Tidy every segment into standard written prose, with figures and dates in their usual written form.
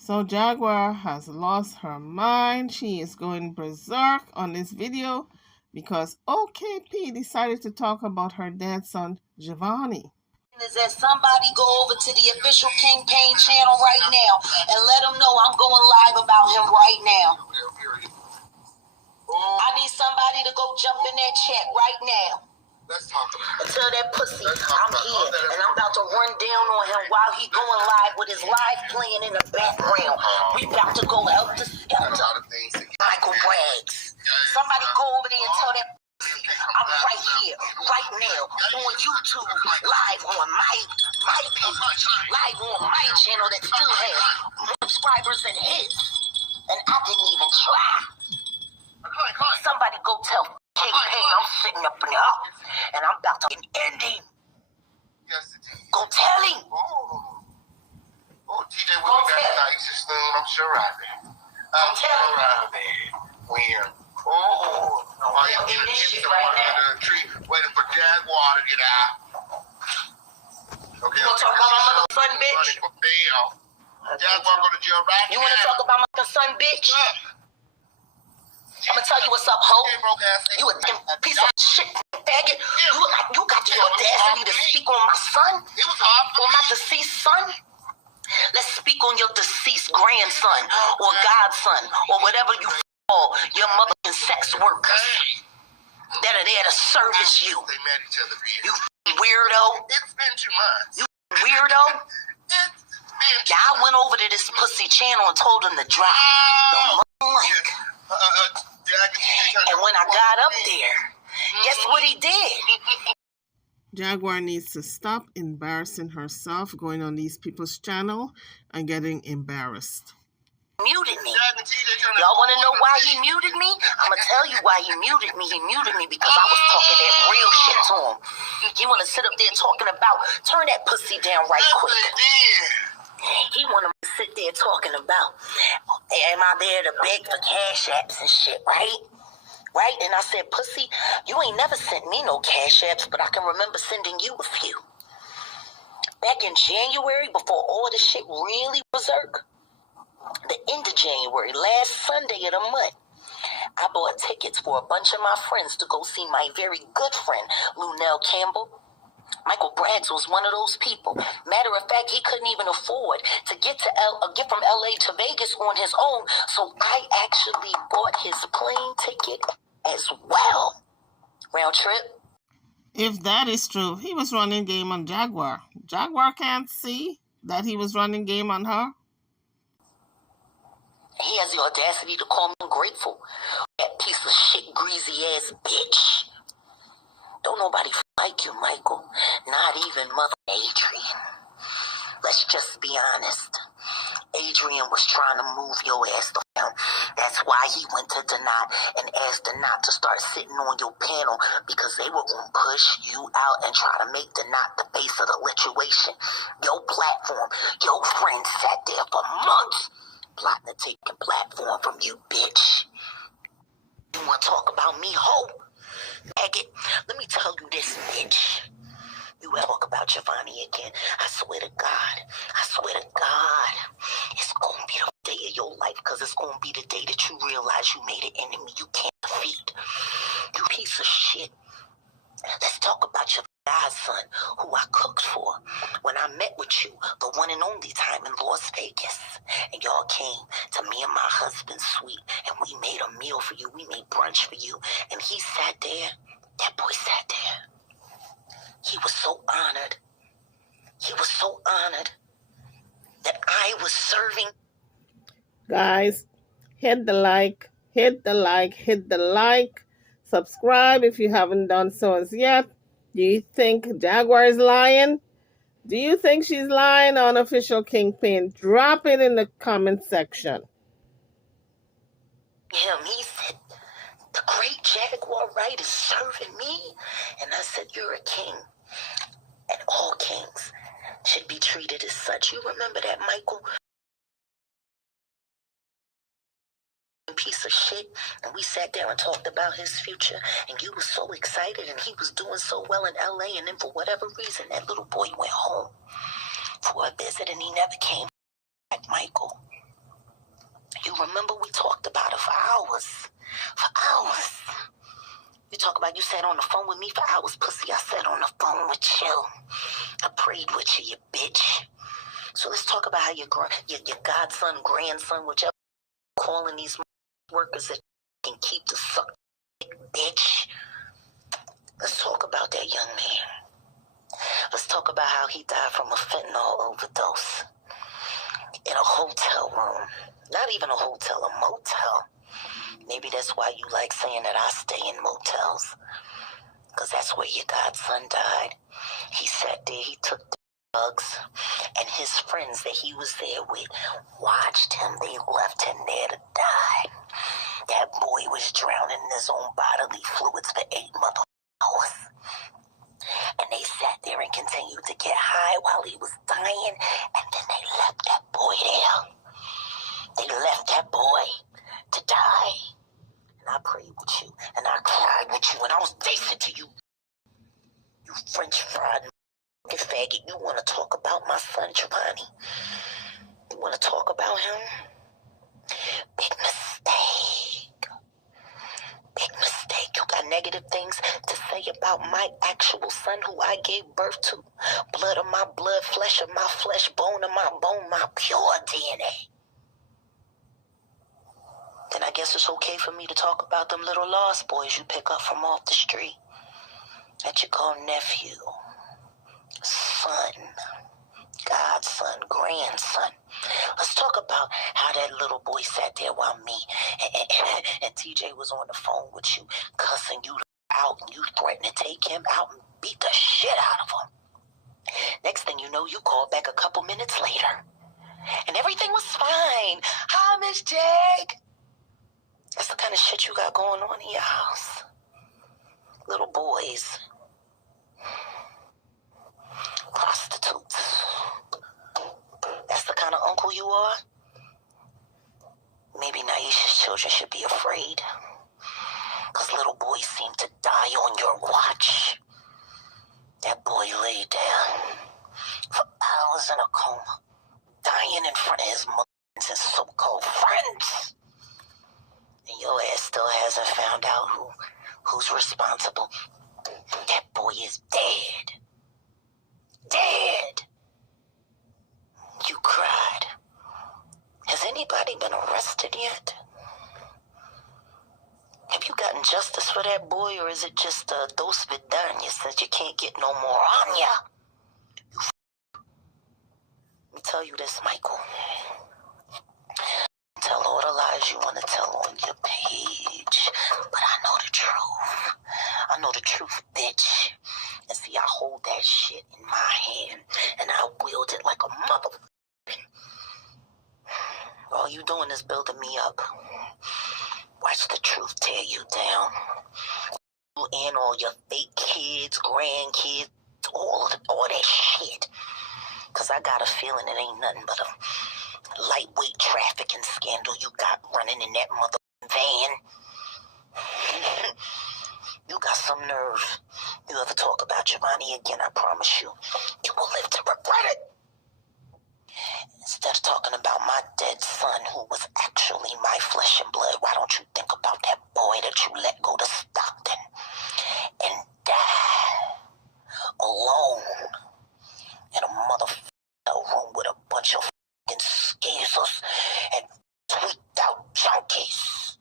So Jaguar has lost her mind. She is going berserk on this video because OKP decided to talk about her dead son, Jovani. Is that somebody go over to the official Kingpin channel right now and let them know I'm going live about him right now. I need somebody to go jump in that chat right now. Let's talk about it. Tell that pussy I'm here and I'm about to run down on him while he going live with his live playing in the background. We about to go out to Michael Braggs. Somebody go over there and tell that pussy I'm right here, right now, on YouTube, live on my page, live on my channel that still has more subscribers than his. And I didn't even try. Somebody go tell Kingpin I'm sitting up in there and I'm about to end him. Yes, it is. Go tell him. Oh, TJ will be back nice and soon. I'm sure I'll be. I'm sure I'll be. When? Oh, yeah, in this shit the right one now. under the tree, waiting for Jaguar to get out. Okay, You wanna talk about my mother son, bitch? Running for bail. Jaguar go to jail right You now. wanna talk about my son, bitch? I'm gonna tell you what's up, ho. You a piece of shit, faggot. You got the audacity to speak on my son? It was hard for On my deceased son? Let's speak on your deceased grandson or godson or whatever you call your motherfucking sex workers that are there to service you. They met each other. You weirdo. It's been 2 months. You weirdo. It's been 2 Yeah, I went over to this pussy channel and told him to drop the link. And when I got up there, guess what he did? Jaguar needs to stop embarrassing herself going on these people's channel and getting embarrassed. Muted me. Y'all want to know why he muted me? I'm going to tell you why he muted me. He muted me because I was talking that real shit to him. He want to sit up there talking about, turn that pussy down right quick. He want to sit there talking about, am I there to beg for cash apps and shit, right? Right? And I said, pussy, you ain't never sent me no cash apps, but I can remember sending you a few. Back in January, before all this shit really berserk, the end of January, last Sunday of the month, I bought tickets for a bunch of my friends to go see my very good friend, Lunell Campbell. Michael Braggs was one of those people. Matter of fact, he couldn't even afford to get from LA to Vegas on his own, so I actually bought his plane ticket as well. Round trip. If that is true, he was running game on Jaguar. Jaguar can't see that he was running game on her. He has the audacity to call me ungrateful. That piece of shit, greasy ass bitch. Don't nobody like you, Michael. Not even Mother Adrian. Let's just be honest. Adrian was trying to move your ass down. That's why he went to Donat and asked Donat to start sitting on your panel because they were going to push you out and try to make Donat the face of the situation. Your platform, your friend sat there for months plotting to take the platform from you, bitch. You want to talk about me, hoe? Maggot, let me tell you this, bitch. You ever talk about Jovani again, I swear to God, it's going to be the day of your life because it's going to be the day that you realize you made an enemy you can't defeat. You piece of shit. Let's talk about your godson, who I cooked for when I met with you the one and only time in Las Vegas. And y'all came to me and my husband's suite, and we made a meal for you. We made brunch for you. And he sat there. That boy sat there. He was so honored. He was so honored that I was serving. Guys, hit the like, hit the like, hit the like. Subscribe if you haven't done so as yet. Do you think Jaguar is lying? Do you think she's lying on Official Kingpin? Drop it in the comment section. He said, the great Jaguar Wright is serving me. And I said, you're a king. And all kings should be treated as such. You remember that, Michael? Piece of shit, and we sat there and talked about his future, and you were so excited, and he was doing so well in LA, and then for whatever reason that little boy went home for a visit and he never came back, Michael. Remember, we talked about it for hours. For hours. You talk about you sat on the phone with me for hours, pussy. I sat on the phone with you. I prayed with you, you bitch. So let's talk about how your godson, grandson, whichever, calling these workers that can keep the suck, bitch. Let's talk about that young man. Let's talk about how he died from a fentanyl overdose in a hotel room. Not even a hotel, a motel. Maybe that's why you like saying that I stay in motels. Because that's where your godson died. He sat there, he took the drugs, and his friends that he was there with watched him. They left him there to die. That boy was drowning in his own bodily fluids for 8 hours. And they sat there and continued to get high while he was dying, and then they left that boy there. They left that boy to die. And I prayed with you, and I cried with you, and I was decent to you. You French fried faggot. You want to talk about my son, Jovani? You want to talk about him? Big mistake. Big mistake. You got negative things to say about my actual son who I gave birth to. Blood of my blood, flesh of my flesh, bone of my bone, my pure DNA. Then I guess it's okay for me to talk about them little lost boys you pick up from off the street that you call nephew, son, godson, grandson. Let's talk about how that little boy sat there while me and TJ was on the phone with you, cussing you out, and you threatened to take him out and beat the shit out of him. Next thing you know, you called back a couple minutes later, and everything was fine. Hi, Miss Jag. That's the kind of shit you got going on in your house. Little boys. Prostitutes. That's the kind of uncle you are? Maybe Naisha's children should be afraid. Because little boys seem to die on your watch. That boy lay down for hours in a coma, dying in front of his mother and his so-called friends. And your ass still hasn't found out who's responsible. That boy is dead. Dead. You cried. Has anybody been arrested yet? Have you gotten justice for that boy, or is it just a dos vidania since you can't get no more on ya? Let me tell you this, Michael. Tell all the lies you want to tell on your page, but I know the truth. I know the truth, bitch. And see, I hold that shit in my hand, and I wield it like a motherfucker. All you doing is building me up. Watch the truth tear you down. You and all your fake kids, grandkids, all that shit. Because I got a feeling it ain't nothing but a lightweight trafficking scandal you got running in that mother van. You got some nerve. You ever talk about Jovani again, I promise you, you will live to regret it. Instead of talking about my dead son, who was actually my flesh and blood, why don't you think about that boy that you let go to Stockton and die alone in a motherfucking room with a bunch of fucking skeezers and tweaked out junkies?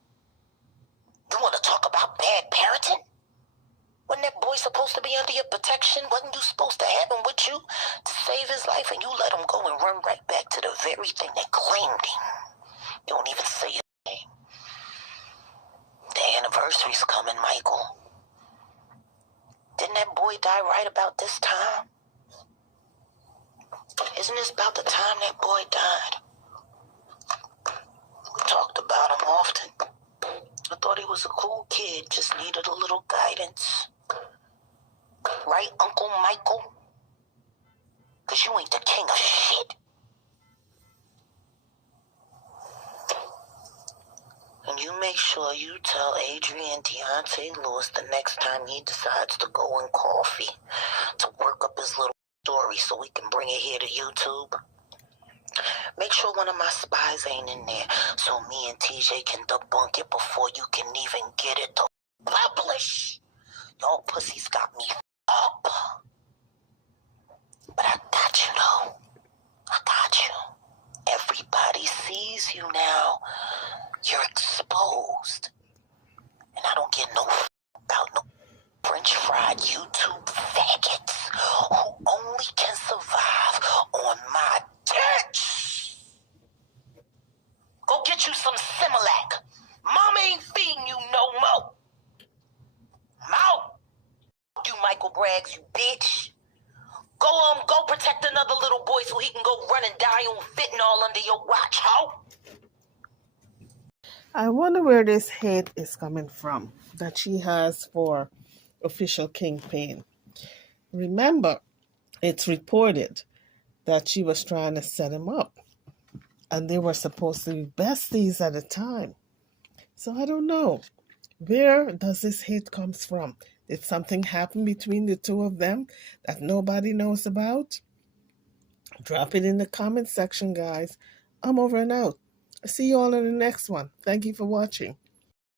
You want to talk about bad parenting? Wasn't that boy supposed to be under your protection? Wasn't you supposed to have him with you to save his life, and you let him go and run right back to the very thing that claimed him? You don't even say his name. The anniversary's coming, Michael. Didn't that boy die right about this time? Isn't this about the time that boy died? We talked about him often. I thought he was a cool kid, just needed a little guidance. Right, Uncle Michael? Because you ain't the king of shit. And you make sure you tell Adrian Deontay Lewis the next time he decides to go in coffee to work up his little story so we can bring it here to YouTube. Make sure one of my spies ain't in there so me and TJ can debunk it before you can even get it to publish. Y'all pussies got me up. But I got you, though. I got you. Everybody sees you now. You're exposed. And I don't get no about no French fried YouTube faggots who only can survive on my tits. Go get you some Similac. Mama ain't feeding you no more. Mouth. You Michael Braggs, you bitch. Go protect another little boy so he can go run and die on fentanyl under your watch, ho. I wonder where this hate is coming from that she has for official Kingpin. Remember, it's reported that she was trying to set him up, and they were supposed to be besties at the time. So I don't know. Where does this hate comes from? Did something happen between the two of them that nobody knows about? Drop it in the comment section, guys. I'm over and out. See you all in the next one. Thank you for watching.